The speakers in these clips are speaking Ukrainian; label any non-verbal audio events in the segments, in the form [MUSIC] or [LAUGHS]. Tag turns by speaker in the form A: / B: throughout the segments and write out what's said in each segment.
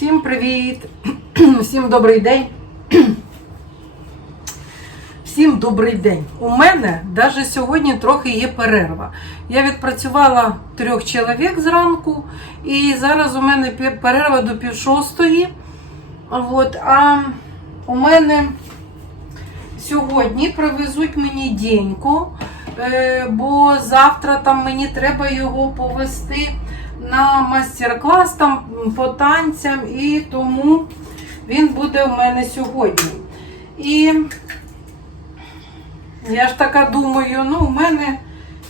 A: Всім привіт! [CLEARS THROAT] Всім добрий день. [CLEARS THROAT] Всім добрий день. У мене навіть сьогодні трохи є перерва. Я відпрацювала трьох чоловік зранку, і зараз у мене перерва до пів шостої. От, а у мене сьогодні привезуть мені деньку, е, бо завтра там мені треба його повести на майстер-клас там по танцям, і тому він буде у мене сьогодні. І я ж така думаю, ну, у мене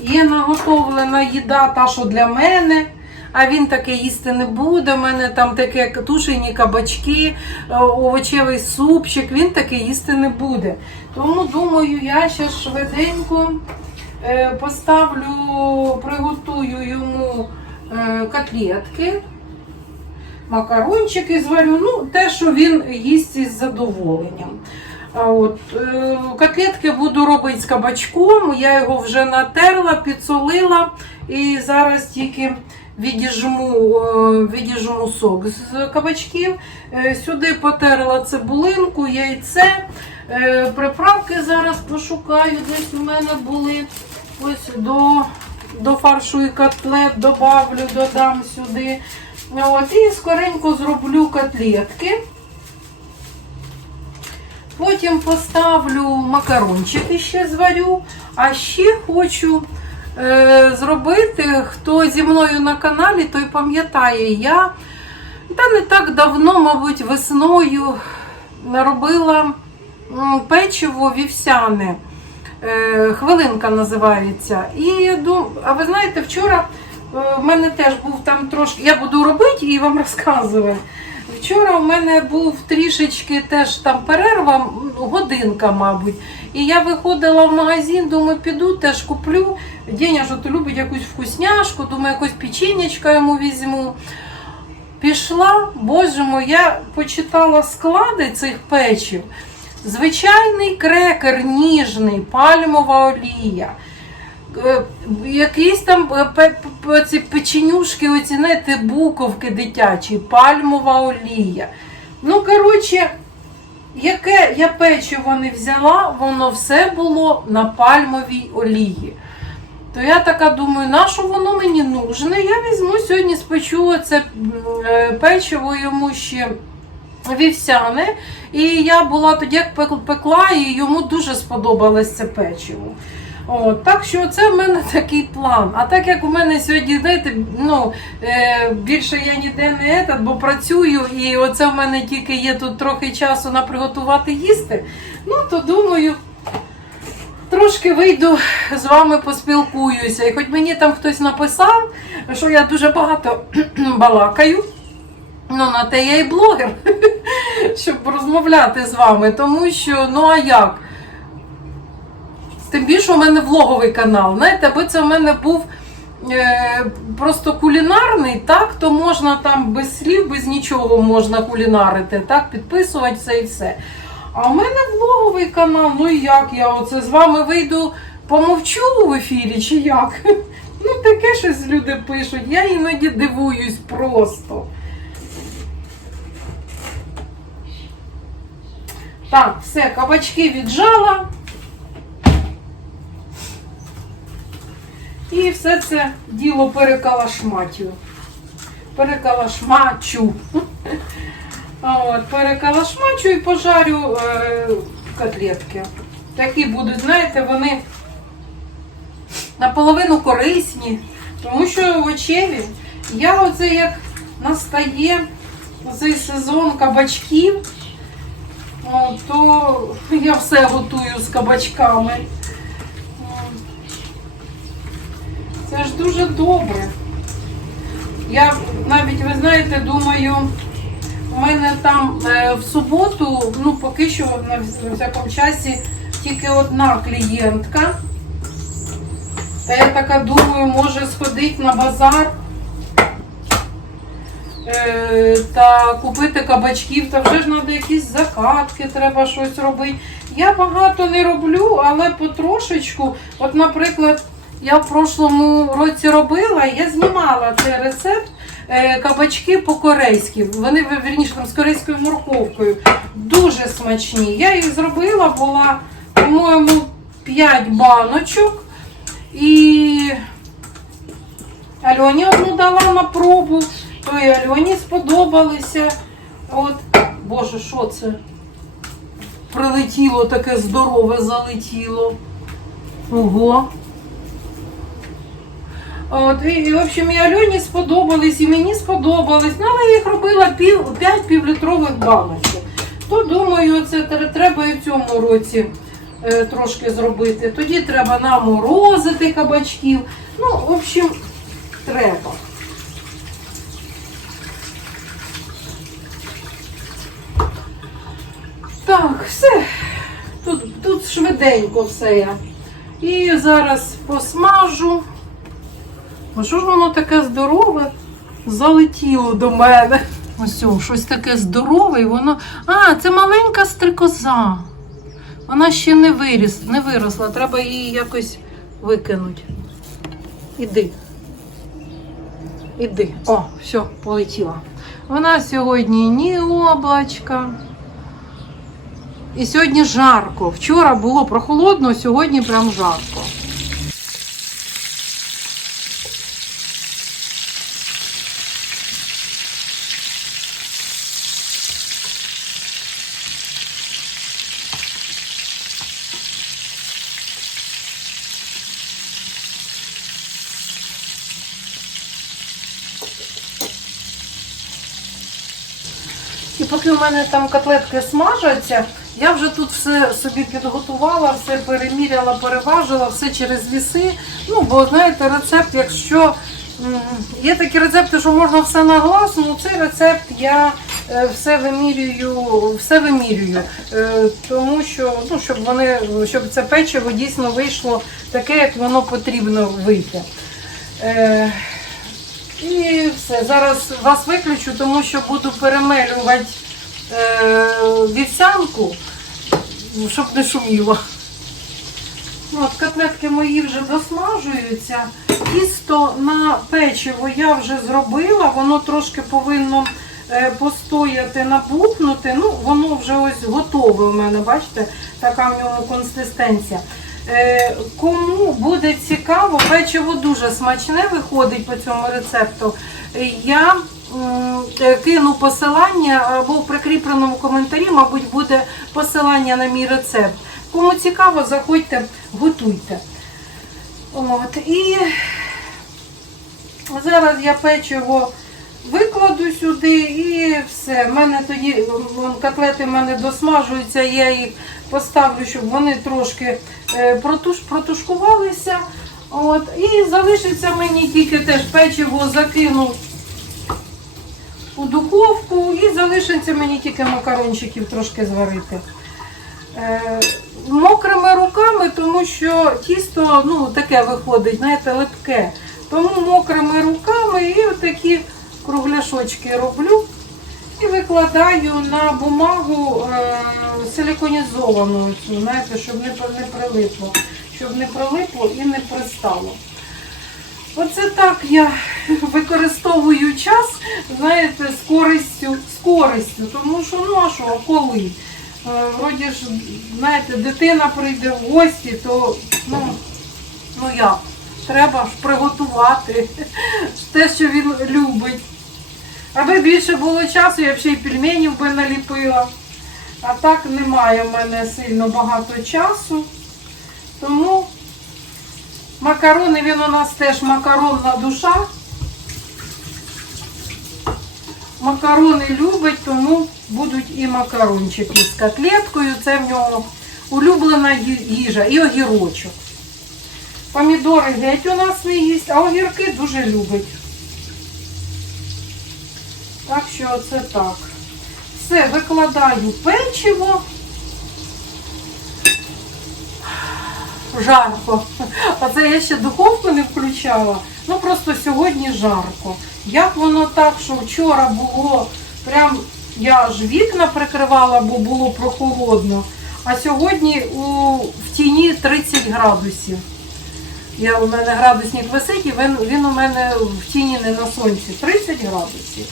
A: є наготовлена їда, та, що для мене. А він таке їсти не буде. У мене там таке тушені кабачки, е, овочевий супчик, він таке їсти не буде. Тому думаю, я ще швиденько е, поставлю, приготую йому котлетки, макарончики зварю, ну, те, що він їсть із задоволенням. От, е, котлетки буду робити з кабачком. Я його вже натерла, підсолила і зараз тільки відіжму, е, відіжму сок з кабачків. Е, Сюди потерла цибулинку, яйце. Е, Приправки зараз пошукаю, десь у мене були. Ось до, до фаршу і котлет добавлю, додам сюди. От, і скоренько зроблю котлетки. Потім поставлю макарончики ще зварю. А ще хочу е, зробити, хто зі мною на каналі, той пам'ятає, я та не так давно, мабуть, весною робила печиво вівсяне. Е, хвилинка називається. І. А ви знаєте, вчора е, в мене теж був там трошки. Я буду робити і вам [LAUGHS] розказувати. Вчора у мене був трішечки теж там перерва, годинка, мабуть. І я виходила в магазин, думаю, піду, теж куплю. Деня ж от любить якусь вкусняшку, думаю, якось печенечка йому візьму. Пішла, боже мой, я почитала склади цих печів. Звичайний крекер ніжний, пальмова олія. Е, Якісь там е, ці печенюшки, оці, знаєте, буковки дитячі, пальмова олія. Ну, коротше, яке я печиво не взяла, воно все було на пальмовій олії. То я така думаю, на що воно мені нужне? Я візьму сьогодні спечу це е, печиво йому ще вівсяне. І я була тоді, як пекла, і йому дуже сподобалось це печиво. От, так що це в мене [LAUGHS] такий план. А так як у мене сьогодні, знаєте, ну, е, більше я ніде не етат, бо працюю, і оце в мене тільки є тут трохи часу на приготувати їсти, ну то думаю, трошки вийду з вами поспілкуюся. І хоч мені там хтось написав, що я дуже багато [CLEARS THROAT] балакаю. Ну, на те я і блогер, [LAUGHS] щоб розмовляти з вами, тому що, ну а як? Тим більше у мене влоговий канал. Знаєте, аби це у мене був е, просто кулінарний, так, то можна там без слів, без нічого можна кулінарити, так, підписувати все і все. А у мене влоговий канал, ну і як я оце з вами вийду, помовчу в ефірі, чи як? [LAUGHS] Ну, таке щось люди пишуть. Я іноді дивуюсь просто. Так, все, кабачки віджала. І все це діло перекалашматю. Перекалашмачу. От, перекалашмачу і пожарю е, котлетки. Такі будуть, знаєте, вони наполовину корисні, тому що овочеві. Я оце як настає цей сезон кабачків, то я все готую з кабачками. Це ж дуже добре. Я навіть, ви знаєте, думаю, у мене там е, в суботу, ну поки що на всякому часі тільки одна клієнтка. Та я така думаю, може сходити на базар е, та купити кабачків, та вже ж треба якісь закатки, треба щось робити. Я багато не роблю, але потрошечку. От, наприклад, я в прошлому році робила, я знімала цей рецепт е, кабачки по-корейськи. Вони вірніше там з корейською морковкою. Дуже смачні. Я їх зробила, була, по-моєму, 5 баночок. І Альоні одну дала на пробу, то і Альоні сподобалися. От, боже, що це? Прилетіло таке здорове, залетіло. Ого. От, і, і, в общем, і Альоні сподобались, і мені сподобались. Ну, але я їх робила пів, 5 півлітрових баночок. То думаю, це треба і в цьому році е, трошки зробити. Тоді треба наморозити кабачків. Ну, в общем, треба. Так, все. Тут, тут швиденько все я. І зараз посмажу. А що ж воно таке здорове? Залетіло до мене. Ось о, щось таке здорове, і воно. А, це маленька стрикоза. Вона ще не виріс, не виросла. Треба її якось викинути. Іди. Іди. О, все, полетіла. Вона сьогодні ні облачка. І сьогодні жарко. Вчора було прохолодно, сьогодні прям жарко. Мене там котлетки смажаться, я вже тут все собі підготувала, все переміряла, переважила, все через віси. Ну, бо знаєте, рецепт, якщо є такі рецепти, що можна все на глаз, ну цей рецепт я е, все вимірюю, все вимірюю. Е, Тому що, ну, щоб вони, щоб це печиво дійсно вийшло таке, як воно потрібно вийти. Е, і все. Зараз вас виключу, тому що буду перемелювати вівсянку, щоб не шуміло. Ну, От котлетки мої вже досмажуються. Тісто на печиво я вже зробила, воно трошки повинно е, постояти, набухнути. Ну, воно вже ось готове у мене, бачите, така в ньому консистенція. Е, Кому буде цікаво, печиво дуже смачне виходить по цьому рецепту. Е, Я е, кину посилання або в прикріпленому коментарі, мабуть, буде посилання на мій рецепт. Кому цікаво, заходьте, готуйте. От, і зараз я печиво викладу сюди і все. В мене тоді котлети в мене досмажуються, я їх поставлю, щоб вони трошки е, протуш, протушкувалися. От, і залишиться мені тільки теж печиво закину у духовку і залишиться мені тільки макарончиків трошки зварити. Е, мокрими руками, тому що тісто ну, таке виходить, знаєте, липке. Тому мокрими руками і отакі кругляшочки роблю і викладаю на бумагу е, силіконізовану, знаєте, щоб не прилипло, щоб не прилипло і не пристало. Оце так я використовую час, знаєте, з користю, з користю, тому що ну а що, коли? Е, Вроді ж, знаєте, дитина прийде в гості, то ну, ну як, треба ж приготувати [LAUGHS] те, що він любить. Аби більше було часу, я б ще й пельменів би наліпила. А так немає в мене сильно багато часу. Тому макарони він у нас теж макаронна душа. Макарони любить, тому будуть і макарончики з котлеткою. Це в нього улюблена їжа і огірочок. Помідори геть у нас не їсть, а огірки дуже любить. Так що це так. Все, викладаю печиво. Жарко. [LAUGHS] А це я ще духовку не включала. Ну просто сьогодні жарко. Як воно так, що вчора було прям я аж вікна прикривала, бо було прохолодно. А сьогодні у, в тіні 30 градусів. Я, у мене градусник висить, і він, він у мене в тіні не на сонці. 30 градусів.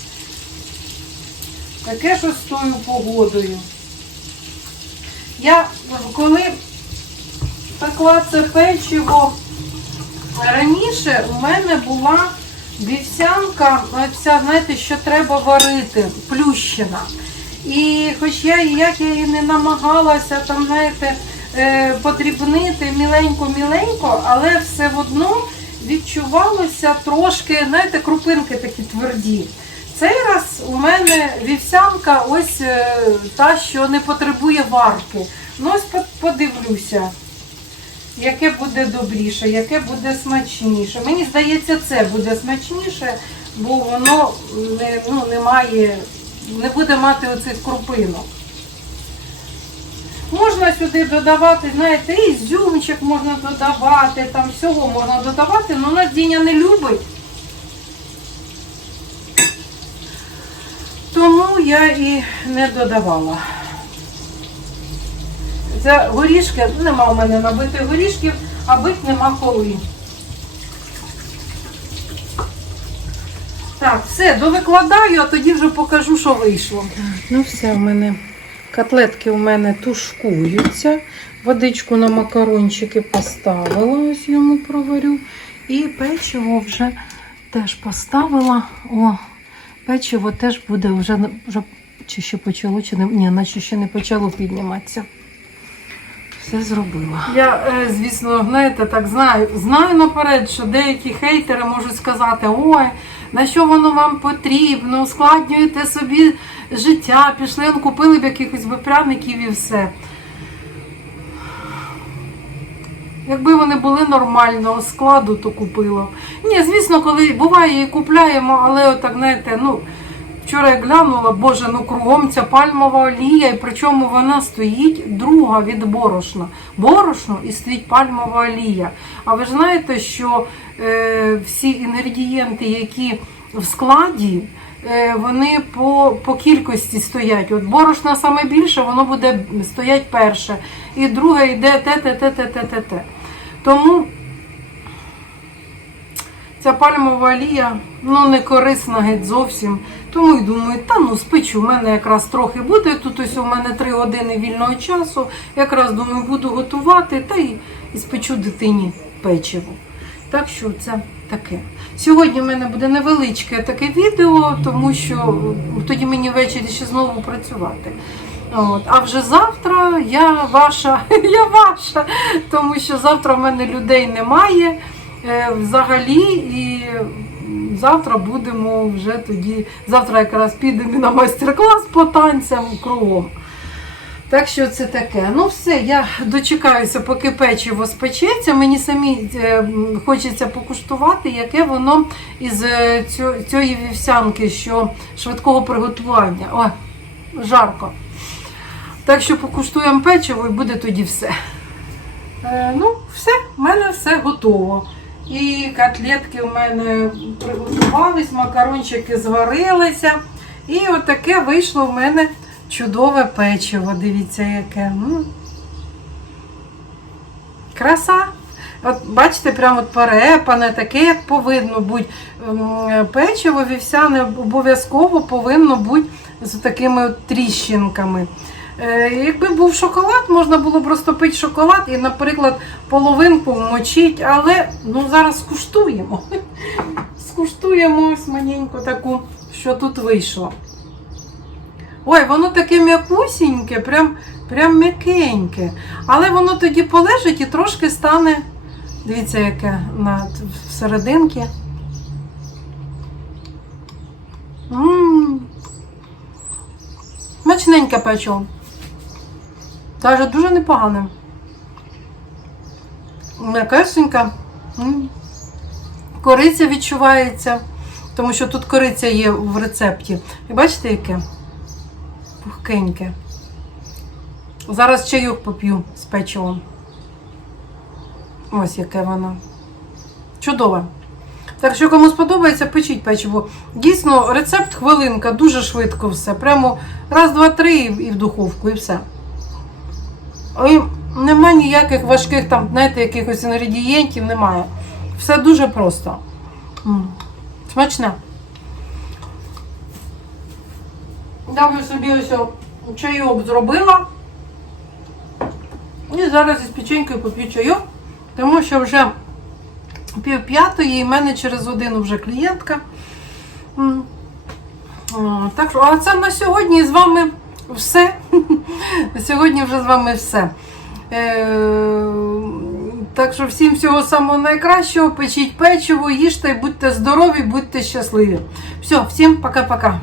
A: Таке що з тою погодою. Я коли пекла це печиво раніше, у мене була вівсянка, ця, знаєте, що треба варити, плющена. І хоч я як я і не намагалася там, знаєте, е, подрібнити міленько-міленько, але все одно відчувалося трошки, знаєте, крупинки такі тверді. Цей раз у мене вівсянка ось е, та, що не потребує варки. Ну ось подивлюся, яке буде добріше, яке буде смачніше. Мені здається, це буде смачніше, бо воно не, ну, не має, не буде мати оцих крупинок. Можна сюди додавати, знаєте, і ізюмчик можна додавати, там всього можна додавати, але нас Діня не любить. Тому я і не додавала. Це горішки, нема у мене набитих горішків, а бить нема коли. Так, все, довикладаю, а тоді вже покажу, що вийшло. Ну все, у мене котлетки у мене тушкуються. Водичку на макарончики поставила, ось йому проварю. І печиво вже теж поставила. О, печиво теж буде вже, вже чи ще почало, чи не ні, наче ще не почало підніматися. Все зробила. Я, е, звісно, знаєте, так знаю. Знаю наперед, що деякі хейтери можуть сказати, ой, на що воно вам потрібно, ускладнюєте собі життя, пішли, купили б якихось би пряників і все. Якби вони були нормального складу, то купила. Ні, звісно, коли буває і купляємо, але отак, знаєте, ну, вчора я глянула, боже, ну кругом ця пальмова олія, і причому вона стоїть друга від борошна. Борошно і стоїть пальмова олія. А ви ж знаєте, що е, всі інгредієнти, які в складі, е, вони по, по кількості стоять. От борошна саме більше, воно буде стоять перше. І друге йде те, те, те, те, те, те. Тому ця пальмова олія ну, не корисна геть зовсім. Тому й думаю, та ну спечу, у мене якраз трохи буде. Тут ось у мене 3 години вільного часу. Якраз думаю, буду готувати та й, і спечу дитині печиво. Так що це таке. Сьогодні в мене буде невеличке таке відео, тому що тоді мені ввечері ще знову працювати. От. А вже завтра я ваша, [LAUGHS] я ваша, тому що завтра в мене людей немає е, взагалі. І завтра будемо вже тоді. Завтра якраз підемо на майстер-клас по танцям кругом. Так що це таке. Ну все, я дочекаюся, поки печиво спечеться. Мені самі е, хочеться покуштувати, яке воно із е, цієї вівсянки, що швидкого приготування. Ой, жарко. Так що покуштуємо печиво і буде тоді все. Е, ну, все, в мене все готово. І котлетки у мене приготувались, макарончики зварилися. І отаке вийшло в мене чудове печиво. Дивіться, яке. Краса. От бачите, прямо перепане, таке, як повинно бути. М, Печиво вівсяне обов'язково повинно бути з такими от тріщинками. Е, Якби був шоколад, можна було б розтопити шоколад і, наприклад, половинку вмочити, але ну, зараз скуштуємо. [LAUGHS] Скуштуємо ось маленьку таку, що тут вийшло. Ой, воно таке м'якусіньке, прям, прям м'якеньке. Але воно тоді полежить і трошки стане, дивіться, яке на, всерединки. Ммм. Печиво. Даже дуже непогане. М'якесенька. Кориця відчувається, тому що тут кориця є в рецепті. І бачите, яке? Пухкеньке. Зараз чайок поп'ю з печивом. Ось яке воно. Чудове. Так що, кому сподобається, печіть печиво. Дійсно, рецепт хвилинка, дуже швидко все. Прямо раз, два, три і в духовку, і все. І нема ніяких важких там, знаєте, якихось інгредієнтів, немає. Все дуже просто. Смачне. Вже собі ось чайок зробила. І зараз із печенькою поп'ю чайок, тому що вже пів п'ятої і в мене через годину вже клієнтка. Так що, а це на сьогодні з вами все. Сьогодні вже з вами все. Е, так що всім всього самого найкращого. Печіть печиво, їжте, будьте здорові, будьте щасливі. Все, всім пока-пока.